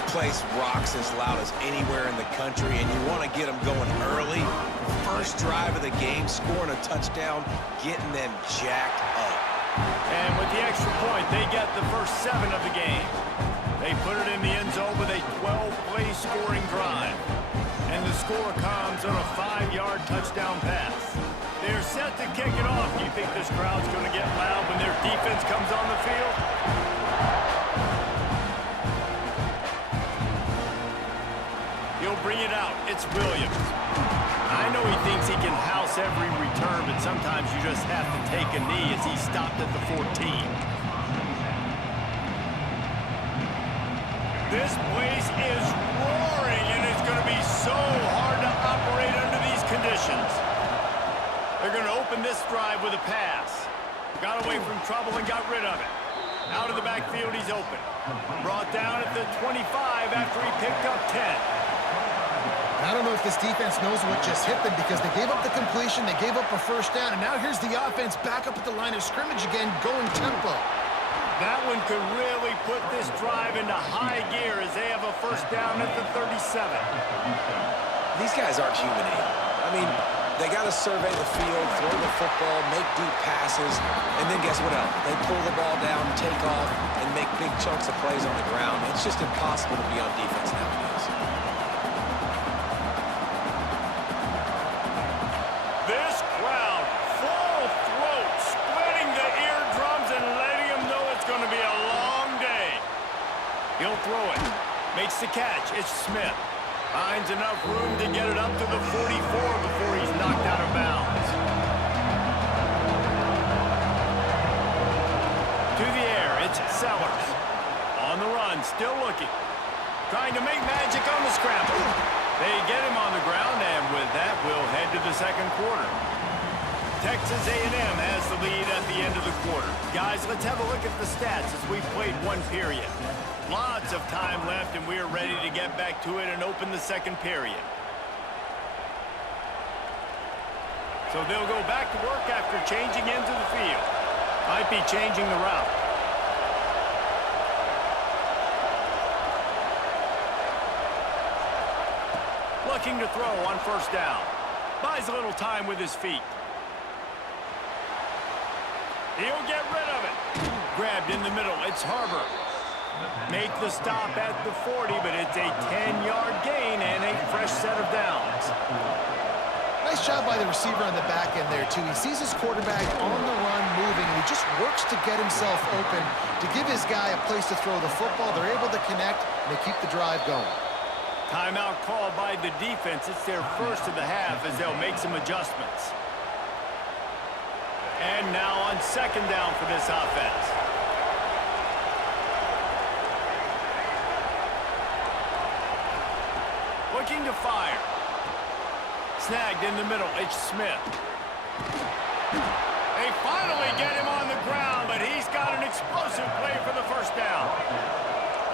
This place rocks as loud as anywhere in the country, and you want to get them going early. First drive of the game, scoring a touchdown, getting them jacked up. And with the extra point, they get the first 7 of the game. They put it in the end zone with a 12-play scoring drive. And the score comes on a 5-yard touchdown pass. They're set to kick it off. Do you think this crowd's going to get loud when their defense comes on the field? He'll bring it out. It's Williams. I know he thinks he can house every return, but sometimes you just have to take a knee as he stopped at the 14. This place is roaring, and it's going to be so hard to operate under these conditions. They're going to open this drive with a pass. Got away from trouble and got rid of it. Out of the backfield, he's open. Brought down at the 25 after he picked up 10. I don't know if this defense knows what just hit them because they gave up the completion, they gave up a first down, and now here's the offense back up at the line of scrimmage again, going tempo. That one could really put this drive into high gear as they have a first down at the 37. These guys aren't human anymore. I mean, they got to survey the field, throw the football, make deep passes, and then guess what else? They pull the ball down, take off, and make big chunks of plays on the ground. It's just impossible to be on defense nowadays. This crowd, full throat, splitting the eardrums and letting them know it's going to be a long day. He'll throw it. Makes the catch. It's Smith. Finds enough room to get it up to the 44 before he's knocked out of bounds. To the air, it's Sellers. On the run, still looking. Trying to make magic on the scramble. They get him on the ground, and with that, we'll head to the second quarter. Texas A&M has the lead at the end of the quarter. Guys, let's have a look at the stats as we've played one period. Lots of time left, and we're ready to get back to it and open the second period. So they'll go back to work after changing into the field. Might be changing the route. Looking to throw on first down. Buys a little time with his feet. He'll get rid of it. Grabbed in the middle. It's Harbor. Make the stop at the 40, but it's a 10-yard gain and a fresh set of downs. Nice job by the receiver on the back end there, too. He sees his quarterback on the run moving, and he just works to get himself open to give his guy a place to throw the football. They're able to connect, and they keep the drive going. Timeout called by the defense. It's their first of the half as they'll make some adjustments. And now on second down for this offense. Looking to fire. Snagged in the middle. It's Smith. They finally get him on the ground, but he's got an explosive play for the first down.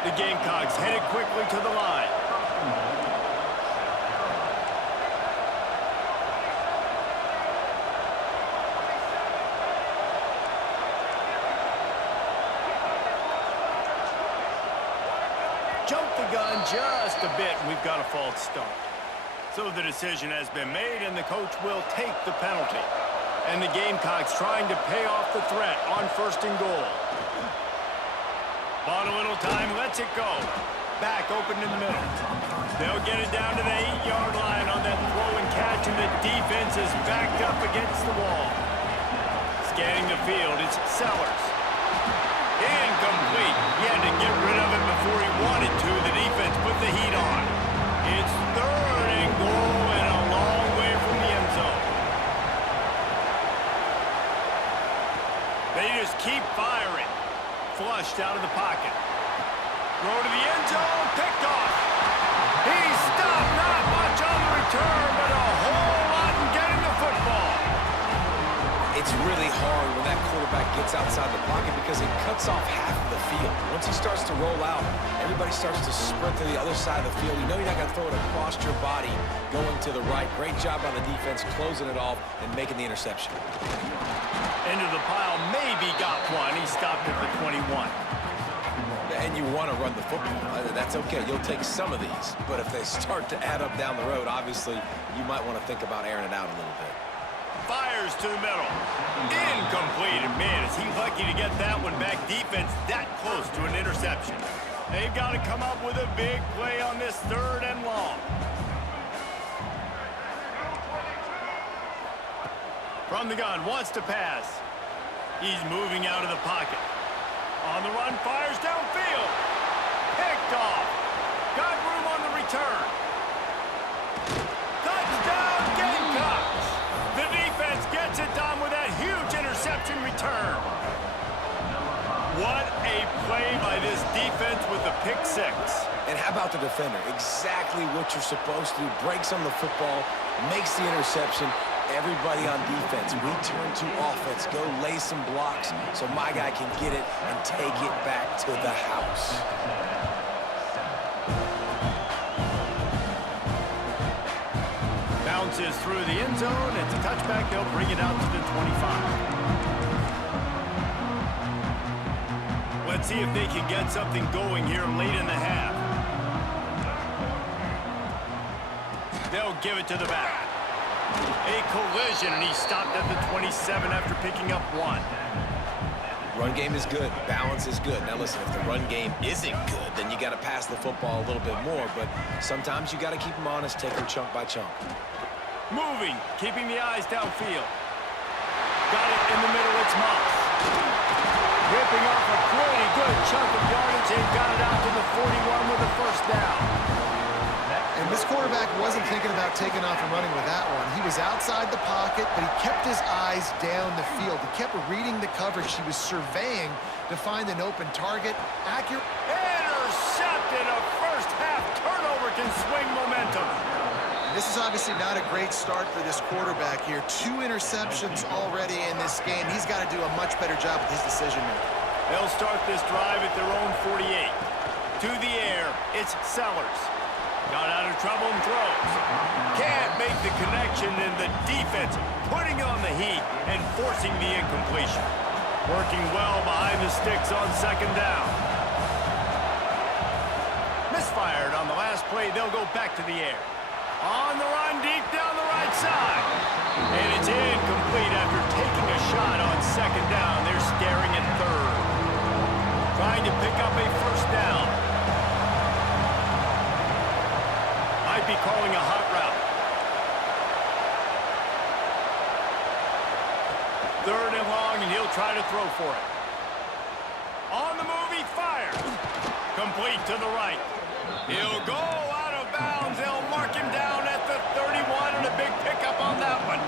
The Gamecocks headed quickly to the line. Jump the gun just a bit, and we've got a false start. So the decision has been made, and the coach will take the penalty. And the Gamecocks trying to pay off the threat on first and goal. Bought a little time, lets it go. Back open in the middle. They'll get it down to the 8-yard line on that throw and catch, and the defense is backed up against the wall. Scanning the field, it's Sellers. Incomplete. He had to get rid of it before he wanted to. The defense put the heat on. It's third and goal and a long way from the end zone. They just keep firing. Flushed out of the pocket. Throw to the end zone. Picked off. He's stopped. Not much on the return, but a whole lot in getting the football. It's really hard when that quarterback gets outside the pocket because it cuts off half of the field. Once he starts to roll out, everybody starts to sprint to the other side of the field. You know you're not going to throw it across your body going to the right. Great job by the defense closing it off and making the interception. Into the pile, maybe got one. He stopped at the 21. And you want to run the football. That's okay. You'll take some of these. But if they start to add up down the road, obviously, you might want to think about airing it out a little bit. Fires to the middle. Incomplete. And man, is he lucky to get that one back. Defense that close to an interception. They've got to come up with a big play on this 3rd and long. From the gun, wants to pass. He's moving out of the pocket. On the run, fires downfield. Picked off. Got room on the return. Touchdown, Gamecocks! The defense gets it done with that huge interception return. What a play by this defense with the pick 6. And how about the defender? Exactly what you're supposed to do. Breaks on the football, makes the interception. Everybody on defense, we turn to offense. Go lay some blocks so my guy can get it and take it back to the house. Bounces through the end zone. It's a touchback. They'll bring it out to the 25. Let's see if they can get something going here late in the half. They'll give it to the back. A collision, and he stopped at the 27 after picking up 1. Run game is good. Balance is good. Now listen, if the run game isn't good, then you got to pass the football a little bit more. But sometimes you got to keep them honest, take them chunk by chunk. Moving, keeping the eyes downfield. Got it in the middle, it's Moss. Ripping off a pretty good chunk of yardage and got it out to the 41 with a 1st down. And this quarterback wasn't thinking about taking off and running with that one. He was outside the pocket, but he kept his eyes down the field. He kept reading the coverage. He was surveying to find an open target. Accurate. Intercepted. A first-half turnover can swing momentum. This is obviously not a great start for this quarterback here. 2 interceptions already in this game. He's got to do a much better job with his decision-making. They'll start this drive at their own 48. To the air, it's Sellers. Got out of trouble and throws. Can't make the connection, and the defense putting on the heat and forcing the incompletion. Working well behind the sticks on 2nd down. Misfired on the last play. They'll go back to the air. On the run, deep down the right side. And it's incomplete after taking a shot on 2nd down. They're staring at 3rd. Trying to pick up a 1st down. Might be calling a hot route. 3rd and long, and he'll try to throw for it. On the move, he fires. Complete to the right. He'll go out of bounds. They'll mark him down at the 31, and a big pickup on that one.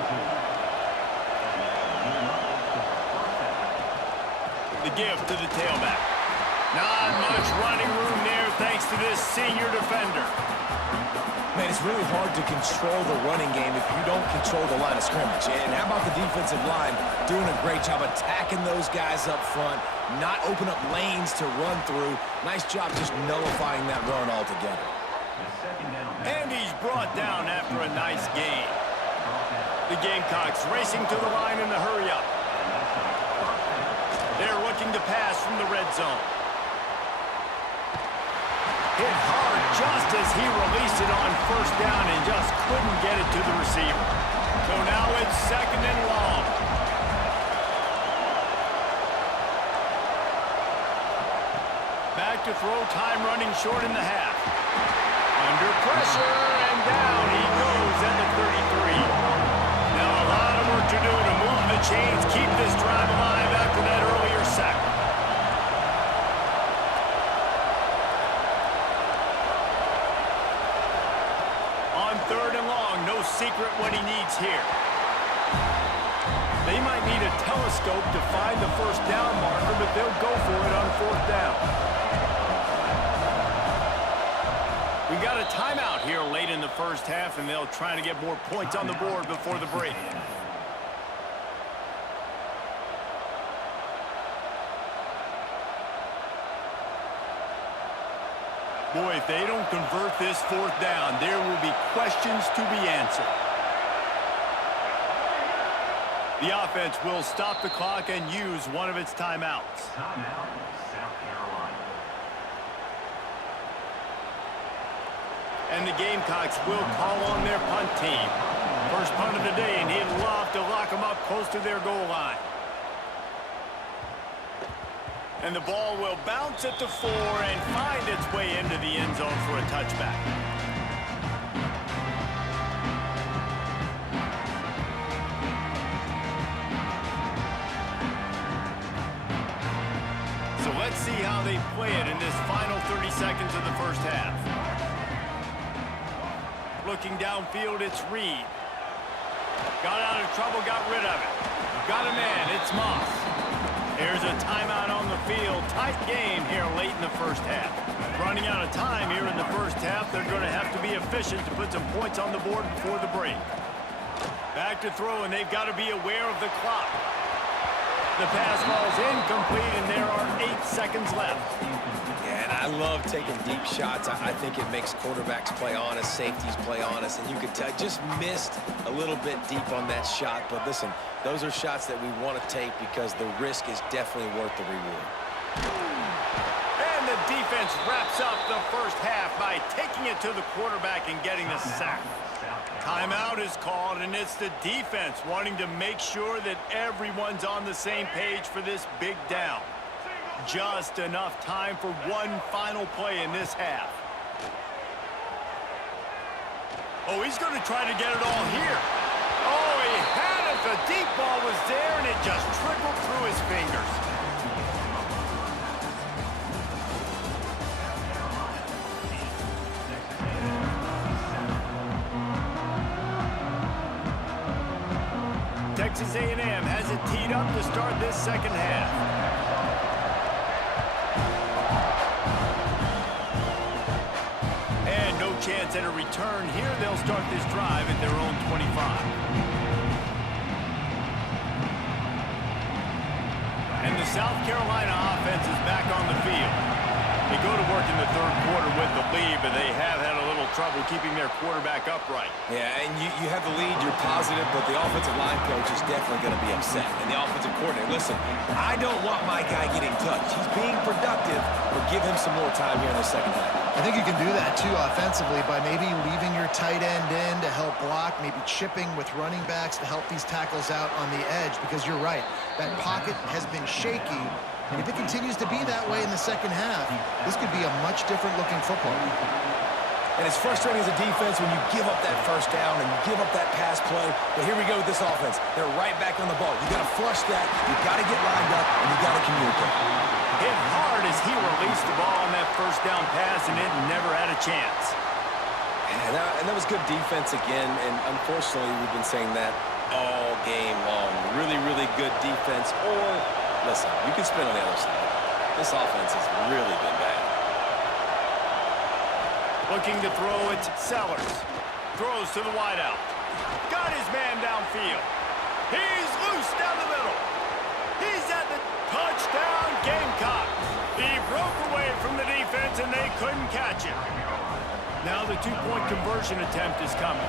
The give to the tailback. Not much running room there thanks to this senior defender. Man, it's really hard to control the running game if you don't control the line of scrimmage. And how about the defensive line doing a great job attacking those guys up front, not open up lanes to run through. Nice job just nullifying that run altogether. And he's brought down after a nice gain. The Gamecocks racing to the line in the hurry-up. They're looking to pass from the red zone. Hit hard just as he released it on 1st down and just couldn't get it to the receiver. So now it's 2nd and long. Back to throw, time running short in the half. Under pressure, and down he goes at the 33. Now a lot of work to do to move the chains, keep this drive alive after that earlier sack. On 3rd and long, no secret what he needs here. They might need a telescope to find the 1st down marker, but they'll go for it on 4th down. We got a timeout here late in the 1st half, and they'll try to get more points on the board before the break. Boy, if they don't convert this 4th down, there will be questions to be answered. The offense will stop the clock and use one of its timeouts. And the Gamecocks will call on their punt team. First punt of the day, and he'd love to lock them up close to their goal line. And the ball will bounce at the 4 and find its way into the end zone for a touchback. So let's see how they play it in this final 30 seconds of the first half. Looking downfield, it's Reed. Got out of trouble, got rid of it. Got a man, it's Moss. There's a timeout on the field. Tight game here late in the first half. Running out of time here in the first half. They're going to have to be efficient to put some points on the board before the break. Back to throw, and they've got to be aware of the clock. The pass falls incomplete, and there are 8 seconds left. Yeah, and I love taking deep shots. I think it makes quarterbacks play honest, safeties play honest, and you could tell just missed a little bit deep on that shot. But listen, those are shots that we want to take because the risk is definitely worth the reward. And the defense wraps up the first half by taking it to the quarterback and getting the sack. Timeout is called, and it's the defense wanting to make sure that everyone's on the same page for this big down. Just enough time for one final play in this half. Oh, he's going to try to get it all here. Oh, he had it. The deep ball was there, and it just trickled through his fingers. Texas A&M has it teed up to start this second half. And no chance at a return here. They'll start this drive at their own 25. And the South Carolina offense is back on the field. They go to work in the third quarter with the lead, but they have had a little trouble keeping their quarterback upright. Yeah, and you have the lead, you're positive, but the offensive line coach is definitely going to be upset. And the offensive coordinator, listen, I don't want my guy getting touched. He's being productive, but give him some more time here in the second half. I think you can do that, too, offensively, by maybe leaving your tight end in to help block, maybe chipping with running backs to help these tackles out on the edge, because you're right. That pocket has been shaky, and if it continues to be that way in the second half, this could be a much different-looking football. And it's frustrating as a defense when you give up that first down and you give up that pass play. But here we go with this offense. They're right back on the ball. You got to flush that. You got to get lined up, and you got to communicate. Hit hard as he released the ball on that first down pass, and it never had a chance. And that was good defense again. And unfortunately, we've been saying that all game long. Really, really good defense. Or, listen, you can spin on the other side. This offense has really been bad. Looking to throw, it's Sellers. Throws to the wideout. Got his man downfield. He's loose down the middle. He's at the touchdown Gamecocks. He broke away from the defense, and they couldn't catch him. Now the two-point conversion attempt is coming.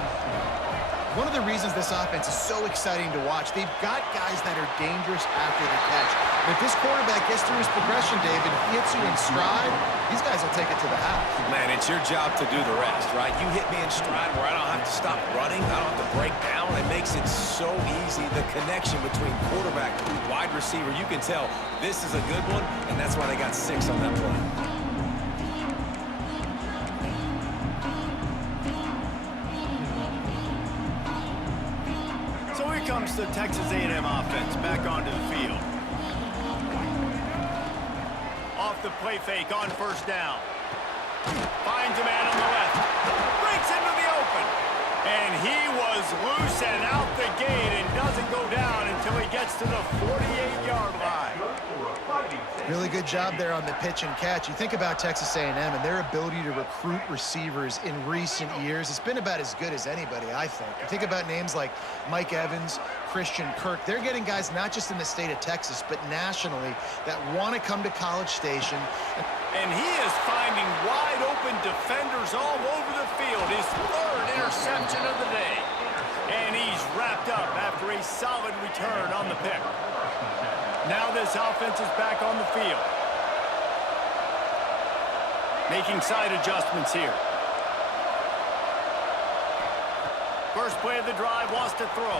One of the reasons this offense is so exciting to watch, they've got guys that are dangerous after the catch. And if this quarterback gets through his progression, David, hits you in stride, these guys will take it to the house. Man, it's your job to do the rest, right? You hit me in stride where I don't have to stop running. I don't have to break down. It makes it so easy. The connection between quarterback and wide receiver, you can tell this is a good one, and that's why they got 6 on that play. Comes the Texas A&M offense back onto the field. Off the play fake on first down. Finds a man on the left. Breaks into the open. And he was loose and out the gate and doesn't go down until he gets to the 48-yard line. Really good job there on the pitch and catch. You think about Texas A&M and their ability to recruit receivers in recent years. It's been about as good as anybody, I think. You think about names like Mike Evans, Christian Kirk. They're getting guys not just in the state of Texas, but nationally that want to come to College Station. And he is finding wide open defenders all over the field. His 3rd interception of the day. And he's wrapped up after a solid return on the pick. Now this offense is back on the field. Making side adjustments here. First play of the drive, wants to throw.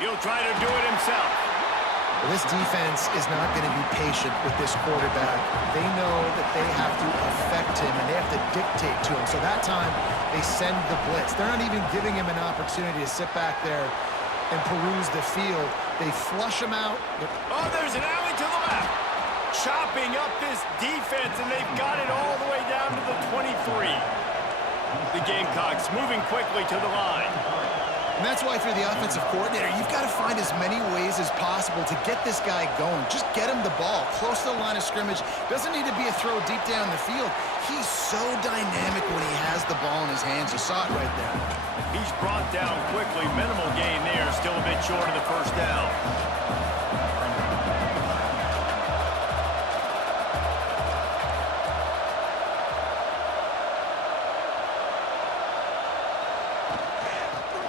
He'll try to do it himself. Well, this defense is not going to be patient with this quarterback. They know that they have to affect him, and they have to dictate to him. So that time, they send the blitz. They're not even giving him an opportunity to sit back there and peruse the field. They flush him out. Oh, there's an alley to the left. Chopping up this defense, and they've got it all the way down to the 23. The Gamecocks moving quickly to the line. And that's why, if you're the offensive coordinator, you've got to find as many ways as possible to get this guy going. Just get him the ball close to the line of scrimmage. Doesn't need to be a throw deep down the field. He's so dynamic when he has the ball in his hands. You saw it right there. He's brought down quickly. Minimal gain there. Still a bit short of the first down.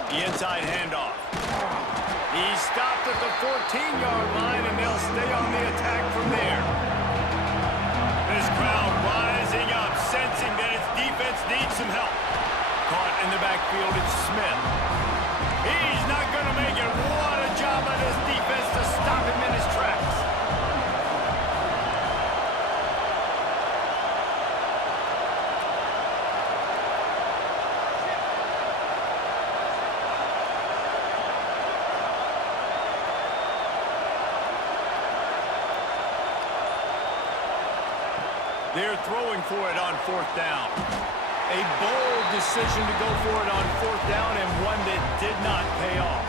The inside handoff. He's stopped at the 14-yard line, and they'll stay on the attack from there. This crowd rising up, sensing that its defense needs some help. Caught in the backfield, it's Smith. He's not going to make it. What a job by this defense to stop him in his tracks. They're throwing for it on fourth down. A bold decision to go for it on fourth down, and one that did not pay off.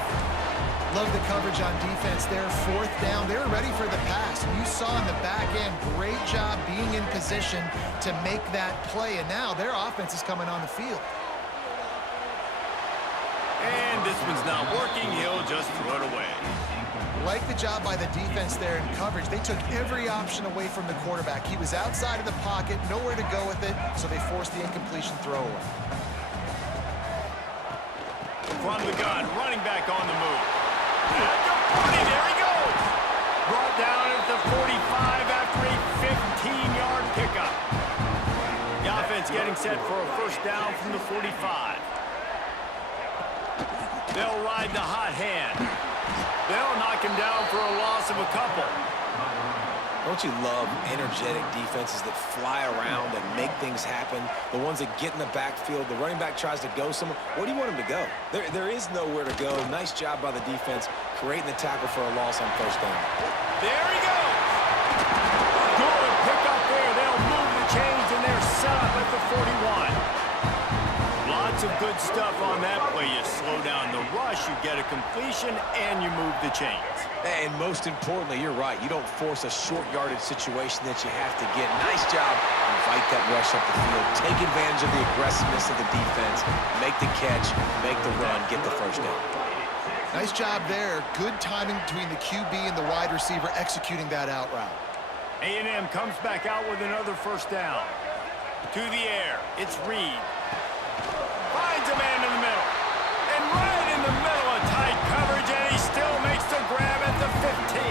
Love the coverage on defense there. Fourth down. They were ready for the pass. And you saw in the back end, great job being in position to make that play. And now their offense is coming on the field. And this one's not working. He'll just throw it away. Like the job by the defense there in coverage. They took every option away from the quarterback. He was outside of the pocket, nowhere to go with it, so they forced the incompletion throw away. From the gun, running back on the move. At the 40, there he goes. Brought down at the 45 after a 15-yard pickup. The offense getting set for a first down from the 45. They'll ride the hot hand. They'll knock him down for a loss of a couple. Don't you love energetic defenses that fly around and make things happen? The ones that get in the backfield, the running back tries to go somewhere. Where do you want him to go? There is nowhere to go. Nice job by the defense creating the tackle for a loss on first down. There he goes. Good pick up there. They'll move the chains, and they're set up at the 41. Lots of good stuff on that play. You slow down the rush, you get a completion, and you move the chains. And most importantly, you're right. You don't force a short yardage situation that you have to get. Nice job. Fight that rush up the field. Take advantage of the aggressiveness of the defense. Make the catch, make the run, get the first down. Nice job there. Good timing between the QB and the wide receiver executing that out route. A&M comes back out with another first down. To the air, it's Reed. Finds a man in the middle. And right in the middle of tight coverage, and he still makes the grab at the 15.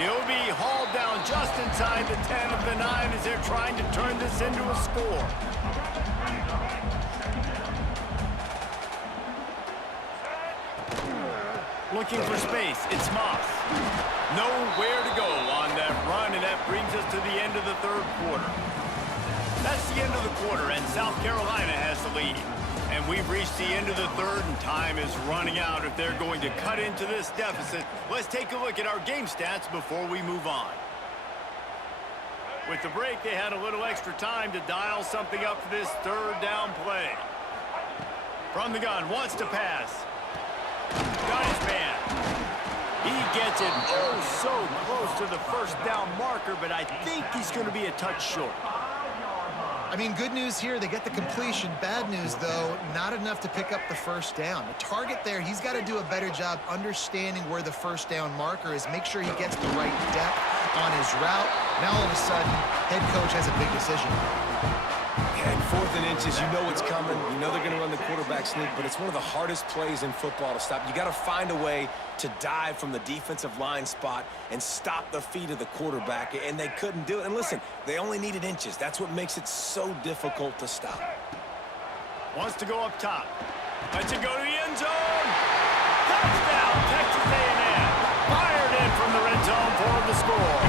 He'll be hauled down just inside the 10 of the 9 as they're trying to turn this into a score. Looking for space, it's Moss. Nowhere to go on that run, and that brings us to the end of the third quarter. That's the end of the quarter, and South Carolina has the lead. And we've reached the end of the third, and time is running out if they're going to cut into this deficit. Let's take a look at our game stats before we move on. With the break, they had a little extra time to dial something up for this third down play. From the gun, wants to pass. Got his man. He gets it oh so close to the first down marker, but I think he's going to be a touch short. I mean, good news here, they get the completion. Bad news, though, not enough to pick up the first down. The target there, he's got to do a better job understanding where the first down marker is, make sure he gets the right depth on his route. Now, all of a sudden, head coach has a big decision. And 4th and inches, you know it's coming. You know they're going to run the quarterback sneak, but it's one of the hardest plays in football to stop. You got to find a way to dive from the defensive line spot and stop the feet of the quarterback, and they couldn't do it. And listen, they only needed inches. That's what makes it so difficult to stop. Wants to go up top. Lets it go to the end zone. Touchdown, Texas A&M. Fired in from the red zone for the score.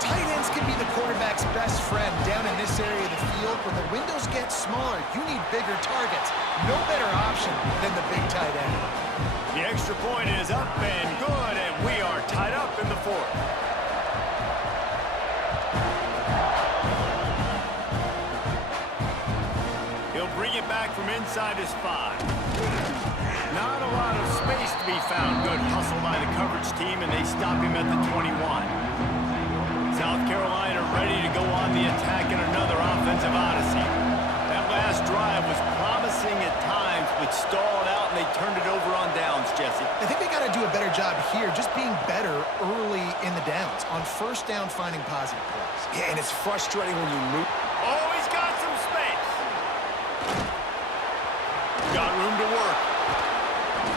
Tight ends can be the quarterback's best friend down in this area of the field. When the windows get smaller, you need bigger targets. No better option than the big tight end. The extra point is up and good, and we are tied up in the 4th. He'll bring it back from inside his 5. Not a lot of space to be found. Good hustle by the coverage team, and they stop him at the 21. South Carolina ready to go on the attack in another offensive odyssey. That last drive was promising at times, but stalled out, and they turned it over on downs, Jesse. I think they got to do a better job here, just being better early in the downs. On first down, finding positive plays. Yeah, and it's frustrating when you move. Oh, he's got some space. Got room to work.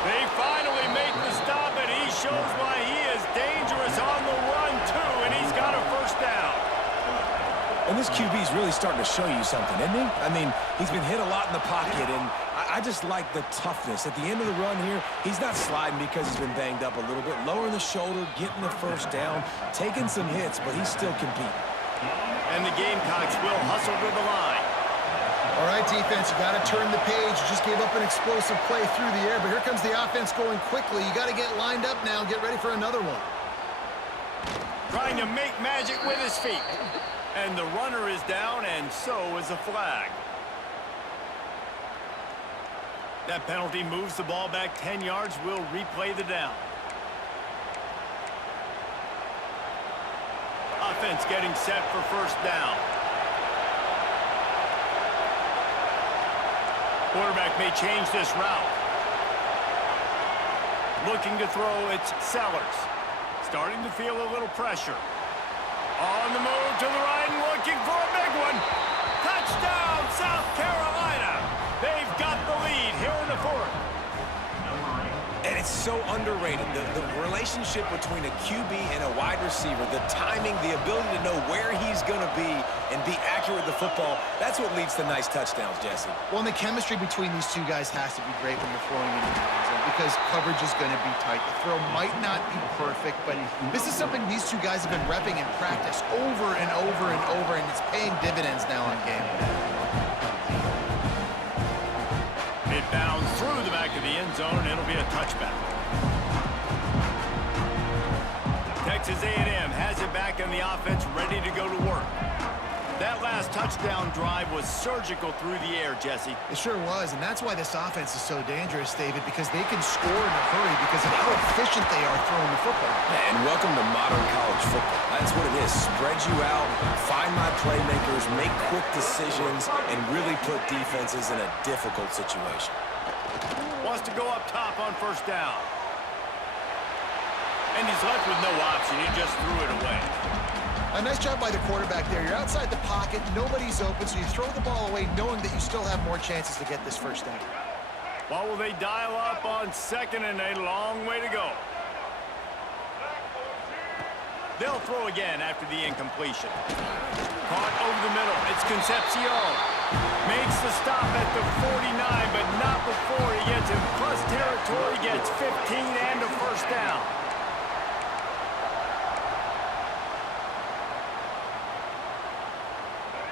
They finally make the stop, and he shows why he is dangerous on the run, too, and he's got a first down. And this QB's really starting to show you something, isn't he? I mean, he's been hit a lot in the pocket, and I just like the toughness. At the end of the run here, he's not sliding because he's been banged up a little bit. Lowering the shoulder, getting the first down, taking some hits, but he's still competing. And the Gamecocks will hustle to the line. All right, defense, you got to turn the page. You just gave up an explosive play through the air, but here comes the offense going quickly. You got to get lined up now and get ready for another one. Trying to make magic with his feet. And the runner is down, and so is a flag. That penalty moves the ball back 10 yards. We'll replay the down. Offense getting set for first down. Quarterback may change this route. Looking to throw, it's Sellers. Starting to feel a little pressure. On the move to the right, looking for a big one. Touchdown, South Carolina. They've got the lead here in the 4th. And it's so underrated. The relationship between a QB and a wide receiver, the timing, the ability to know where he's going to be and be accurate with the football, that's what leads to nice touchdowns, Jesse. Well, and the chemistry between these two guys has to be great when you're throwing into the end zone because coverage is going to be tight. The throw might not be perfect, but this is something these two guys have been repping in practice over and over and over, and it's paying dividends now on game day. It bounds through the back of the end zone, and it'll be a touchback. Texas A&M has it back in the offense, ready to go to work. That last touchdown drive was surgical through the air, Jesse. It sure was, and that's why this offense is so dangerous, David, because they can score in a hurry because of how efficient they are throwing the football. And welcome to modern college football. That's what it is. Spread you out, find my playmakers, make quick decisions, and really put defenses in a difficult situation. Wants to go up top on first down. And he's left with no option. He just threw it away. A nice job by the quarterback there. You're outside the pocket, nobody's open, so you throw the ball away knowing that you still have more chances to get this first down. What will they dial up on 2nd and a long way to go? They'll throw again after the incompletion. Caught over the middle. It's Concepcion. Makes the stop at the 49, but not before he gets in plus territory, gets 15 and a first down.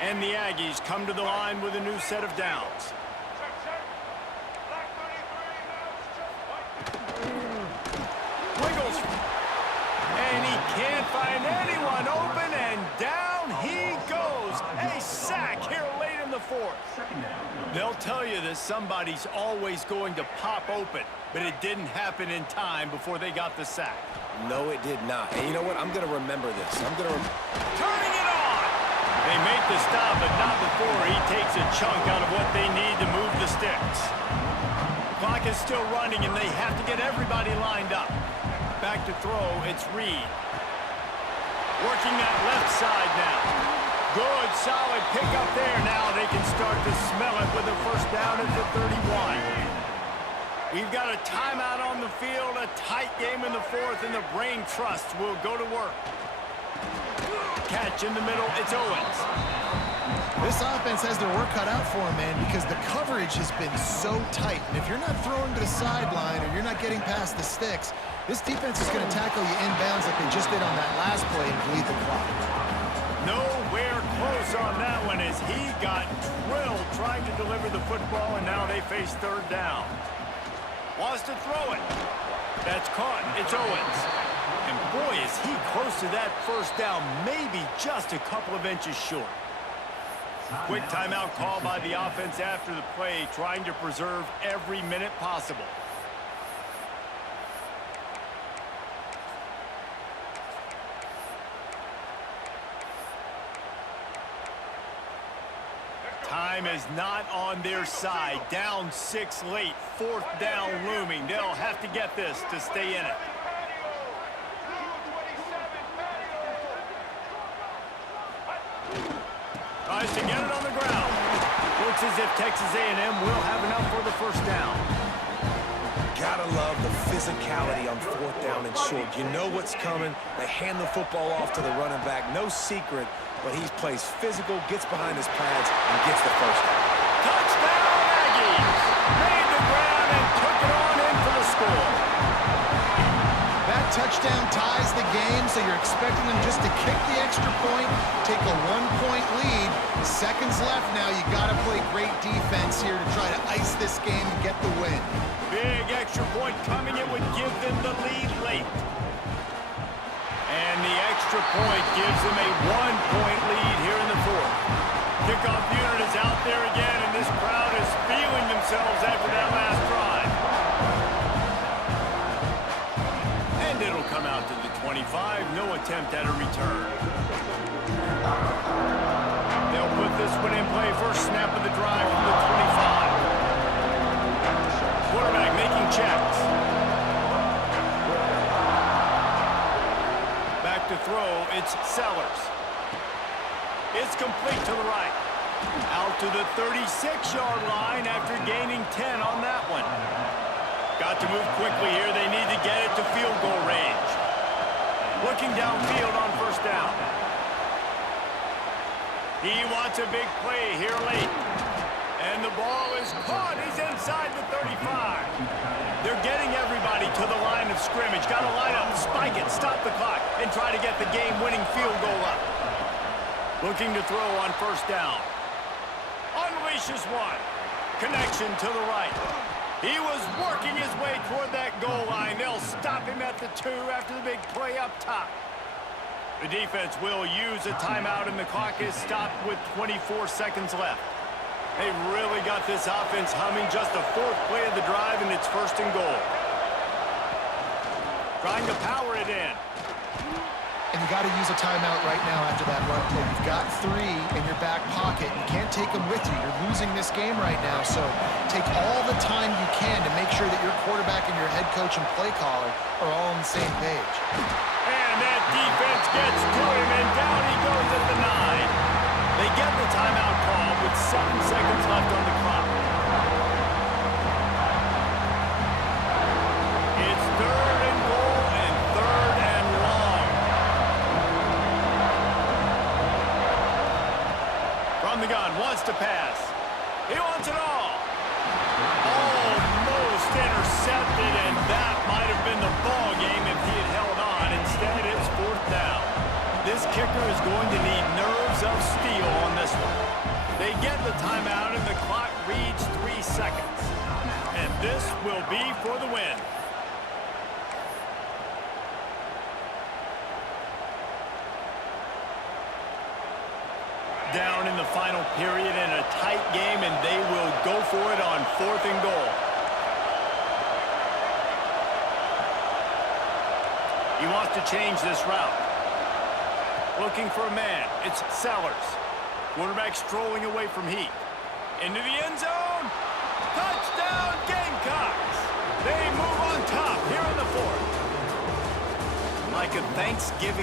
And the Aggies come to the line with a new set of downs. Wiggles. And he can't find anyone open, and down he goes. A sack here late in the 4th. They'll tell you that somebody's always going to pop open, but it didn't happen in time before they got the sack. No, it did not. And you know what? I'm going to remember this. Turning it on. They make the stop, but not before he takes a chunk out of what they need to move the sticks. The clock is still running, and they have to get everybody lined up. Back to throw, it's Reed. Working that left side now. Good, solid pickup there. Now they can start to smell it with a first down at the 31. We've got a timeout on the field, a tight game in the fourth, and the brain trust will go to work. Catch in the middle, it's Owens. This offense has their work cut out for them, man, because the coverage has been so tight. And if you're not throwing to the sideline or you're not getting past the sticks, this defense is going to tackle you inbounds like they just did on that last play and bleed the clock. Nowhere close on that one as he got drilled trying to deliver the football, and now they face third down. Wants to throw it. That's caught. It's Owens. And boy, is he close to that first down, maybe just a couple of inches short. Quick timeout call by the offense after the play, trying to preserve every minute possible. Time is not on their side. Down 6 late. Fourth down looming. They'll have to get this to stay in it. Tries to get it on the ground. Looks as if Texas A&M will have enough for the first down. Gotta love the physicality on fourth down and short. You know what's coming. They hand the football off to the running back. No secret, but he plays physical, gets behind his pads, and gets the first down. Touchdown, Aggies! Made the ground and took it on in for the score. That touchdown ties the game, so you're expecting them just to kick the extra point, take a 1-point lead. Seconds left now. You got to play great defense here to try to ice this game and get the win. Big extra point coming. It would give them the lead late. And the extra point gives them a 1-point lead here in the fourth. Kickoff unit is out there again, and this crowd is feeling themselves after that last drive. And it'll come out to the 25. No attempt at a return. They'll put this one in play. First snap of the drive from the 25. Quarterback making checks. Back to throw, it's Sellers. It's complete to the right. Out to the 36-yard line after gaining 10 on that one. Got to move quickly here. They need to get it to field goal range. Looking downfield on first down. He wants a big play here late. And the ball is caught. He's inside the 35. They're getting everybody to the line of scrimmage. Got to line up, spike it, stop the clock, and try to get the game-winning field goal up. Looking to throw on first down. Unleashes one. Connection to the right. He was working his way toward that goal line. They'll stop him at the 2 after the big play up top. The defense will use a timeout, and the clock is stopped with 24 seconds left. They really got this offense humming. Just the fourth play of the drive, and it's first and goal. Trying to power it in. And you got to use a timeout right now after that run play. You've got 3 in your back pocket. You can't take them with you. You're losing this game right now. So take all the time you can to make sure that your quarterback and your head coach and play caller are all on the same page. And that defense gets to him, and down he goes at the 9. They get the timeout call with 7 seconds left on the clock. It's third and goal and third and long. From the gun, wants to pass. He wants it all. Almost intercepted, and that might have been the ball game if he had held on. Instead, it's fourth down. This kicker is going to need nerves of steel on this one. They get the timeout, and the clock reads 3 seconds. And this will be for the win. Down in the final period in a tight game, and they will go for it on fourth and goal. He wants to change this route. Looking for a man. It's Sellers. Quarterback strolling away from Heat. Into the end zone. Touchdown, Gamecocks. They move on top here in the fourth. Like a Thanksgiving